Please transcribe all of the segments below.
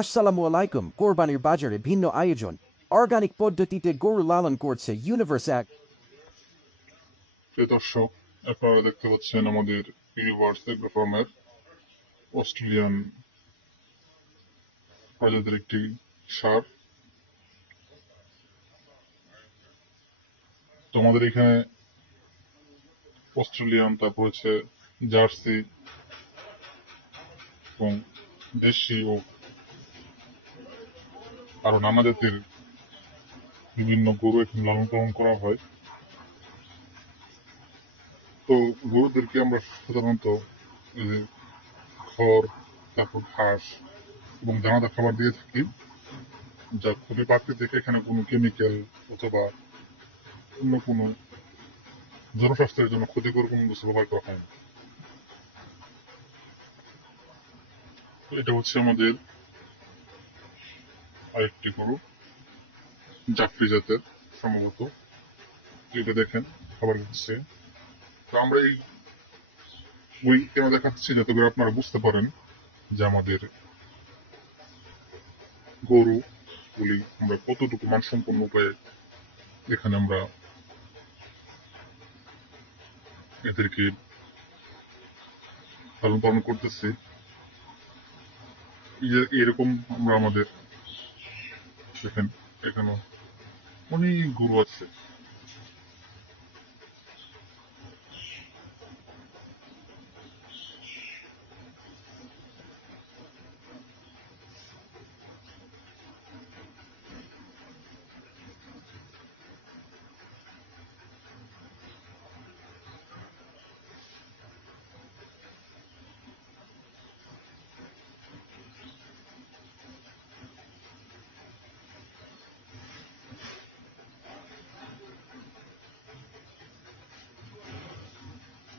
আসসালামু আলাইকুম। কোরবানির বাজারে ভিন্ন আয়োজন, অর্গানিক পদ্ধতিতে গরু লালন করছে ইউনিভার্স এক। প্রিয় দর্শক, আপনারা দেখতে পাচ্ছেন আমাদের ইউনিভার্স এগ্রো ফার্মের অস্ট্রেলিয়ান প্রজাতির একটি সার। তো আমাদের এখানে অস্ট্রেলিয়ান, তারপর হচ্ছে জার্সি এবং দেশি ও আরো নানা জাতের বিভিন্ন গরু এখানে লালন পালন করা হয়। তো গরুদেরকে আমরা সাধারণত এই যে খড়, তারপর ঘাস এবং দানাদার খাবার দিয়ে থাকি, যা খুবই প্রাকৃতিক। এখানে কোনো কেমিক্যাল অথবা অন্য কোনো জনস্বাস্থ্যের জন্য ক্ষতিকর কোনো কিছু ব্যবহার করা হয় না। তো এটা হচ্ছে আমাদের আরেকটি গরু, জাফরি জাতের সম্ভবত। এটা দেখেন খাবার খাচ্ছে। তো আমরা এই কেন দেখাচ্ছি, যাতে করে আপনারা বুঝতে পারেন যে আমাদের গরু গুলি আমরা কতটুকু মানসম্পন্ন উপায়ে এখানে আমরা এদেরকে লালন পালন করতেছি। এরকম আমরা আমাদের দেখেন এখানে অনেক গরু আছে।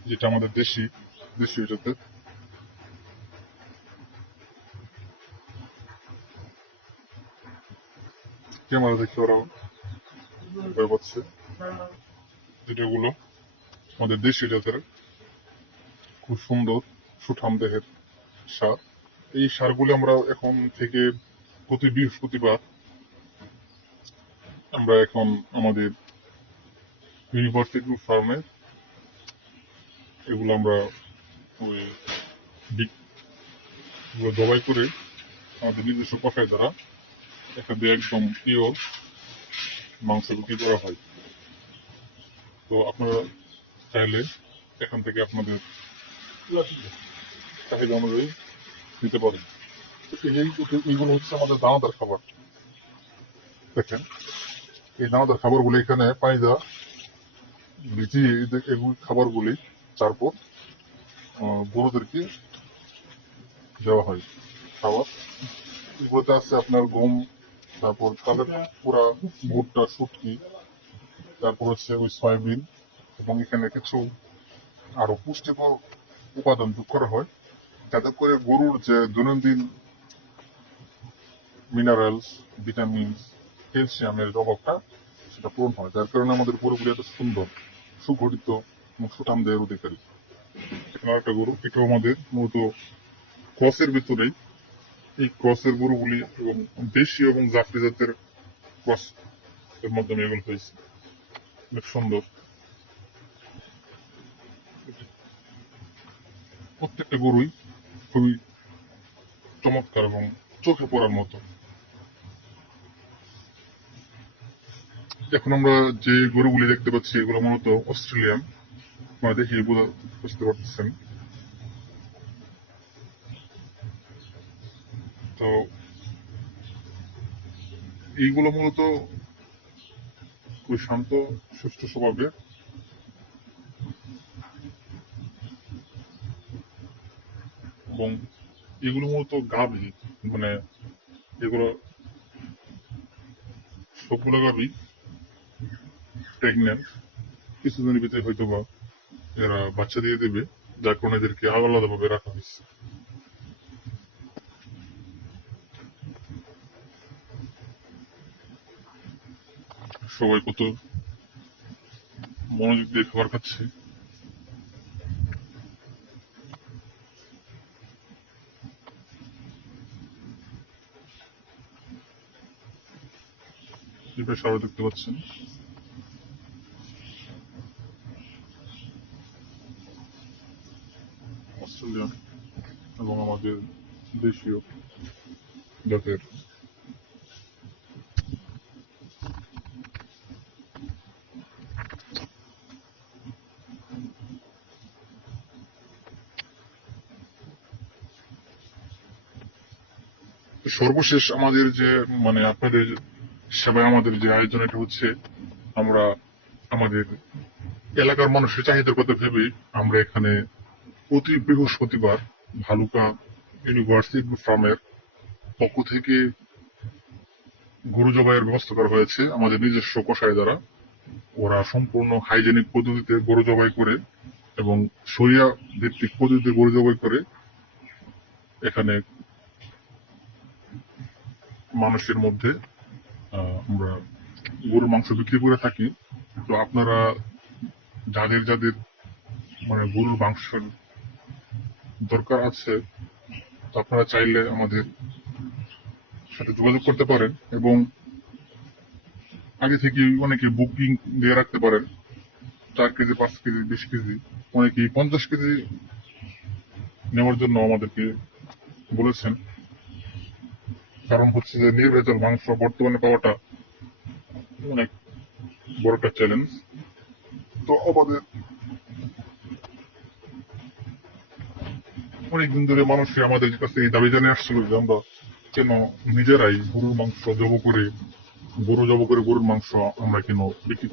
যেটা আমাদের দেশীয় জাতের। ক্যামেরা দেখে ওরা ভয় পাচ্ছে। যেটাগুলো আমাদের দেশীয় জাতের খুব সুন্দর সুঠাম দেহের সার। এই সারগুলো আমরা এখন থেকে প্রতি বৃহস্পতিবার আমরা এখন আমাদের ইউনিভার্সিটি ফার্মে এগুলো আমরা ওই জবাই করে আমাদের নিজস্ব কষায় দ্বারা এখান দিয়ে একদম পিওর মাংস বিক্রি করা হয়। তো আপনারা চাইলে এখান থেকে আপনাদের চাহিদা অনুযায়ী নিতে পারেন। তো এইগুলো হচ্ছে আমাদের দানাদার খাবার। দেখেন এই দানাদার খাবারগুলি এখানে পানি দেওয়া ভিজিয়ে এগুলি খাবারগুলি তারপর গরুদেরকে দেওয়া হয় খাবার। এগুলোতে আছে আপনার গম, তারপর চালের পুরা, ভুট্টা, শুটকি, তারপর হচ্ছে ওই সয়াবিন, এবং এখানে কিছু আরো পুষ্টিকর উপাদান যোগ করা হয়, যাতে করে গরুর যে দৈনন্দিন মিনারেলস, ভিটামিনস, ক্যালসিয়ামের অভাবটা সেটা পূরণ হয়। যার কারণে আমাদের গরুগুলি এত সুন্দর, সুগঠিত এবং সুঠাম দেহের অধিকারী। এখানে একটা গরু, এটাও আমাদের মূলত ক্রসের ভিতরেই। এই ক্রসের গরুগুলি এবং দেশীয় এবং জাফরি জাতের ক্রস এর মাধ্যমে এগুলো হয়েছে। অনেক সুন্দর। প্রত্যেকটা গরুই খুবই চমৎকার এবং চোখে পড়ার মতো। এখন আমরা যে গরুগুলি দেখতে পাচ্ছি এগুলো মূলত অস্ট্রেলিয়ান। আপনারা দেখে বুঝতে পারতেছেন। তো এইগুলো মূলত খুবই শান্ত সুস্থ স্বভাবের, এবং এগুলো মূলত গাভী, মানে এগুলো সবগুলো গাভী প্রেগনেন্ট। কিছুদিনের ভিতরে হয়তো বা এরা বাচ্চা দিয়ে দেবে, যার কারণে এদেরকে আলাদা ভাবে রাখা হয়েছে। সবাই কত মনোযোগ দিয়ে খাবার খাচ্ছে। এই পাশে আরো দেখতে পাচ্ছেন। অস্ট্রেলিয়ান এবং আমাদের দেশীয় জাতের সর্বশেষ আমাদের যে মানে আপনাদের সেবায় আমাদের যে আয়োজন, এটা হচ্ছে আমরা আমাদের এলাকার মানুষের চাহিদার কথা ভেবে আমরা এখানে প্রতি বৃহস্পতিবার ভালুকা ইউনিভার্সিটি ফার্মের পক্ষ থেকে গরু জবাইয়ের ব্যবস্থা করা হয়েছে আমাদের নিজস্ব কসাই দ্বারা। ওরা সম্পূর্ণ হাইজেনিক পদ্ধতিতে গরু জবাই করে এবং শরিয়া ভিত্তিক পদ্ধতিতে গরু জবাই করে এখানে মানুষের মধ্যে আমরা গরুর মাংস বিক্রি করে থাকি। তো আপনারা যাদের যাদের মানে গরুর মাংসের দরকার আছে, তো আপনারা চাইলে আমাদের সাথে যোগাযোগ করতে পারেন এবং আগে থেকে অনেকে বুকিং দিয়ে রাখতে পারেন। 4 কেজি, 5 কেজি, 20 কেজি, অনেকেই 50 কেজি নেওয়ার জন্য আমাদেরকে বলেছেন। কারণ হচ্ছে যে নির্ভেজাল মাংস বর্তমানে পাওয়াটা অনেক বড় একটা চ্যালেঞ্জ। তো আমাদের অনেকদিন ধরে মানুষে আমাদের কাছে এই দাবি জানিয়ে আসছিল যে আমরা কেন নিজেরাই গরুর মাংস জব করে গরুর মাংস আমরা কেন বিক্রি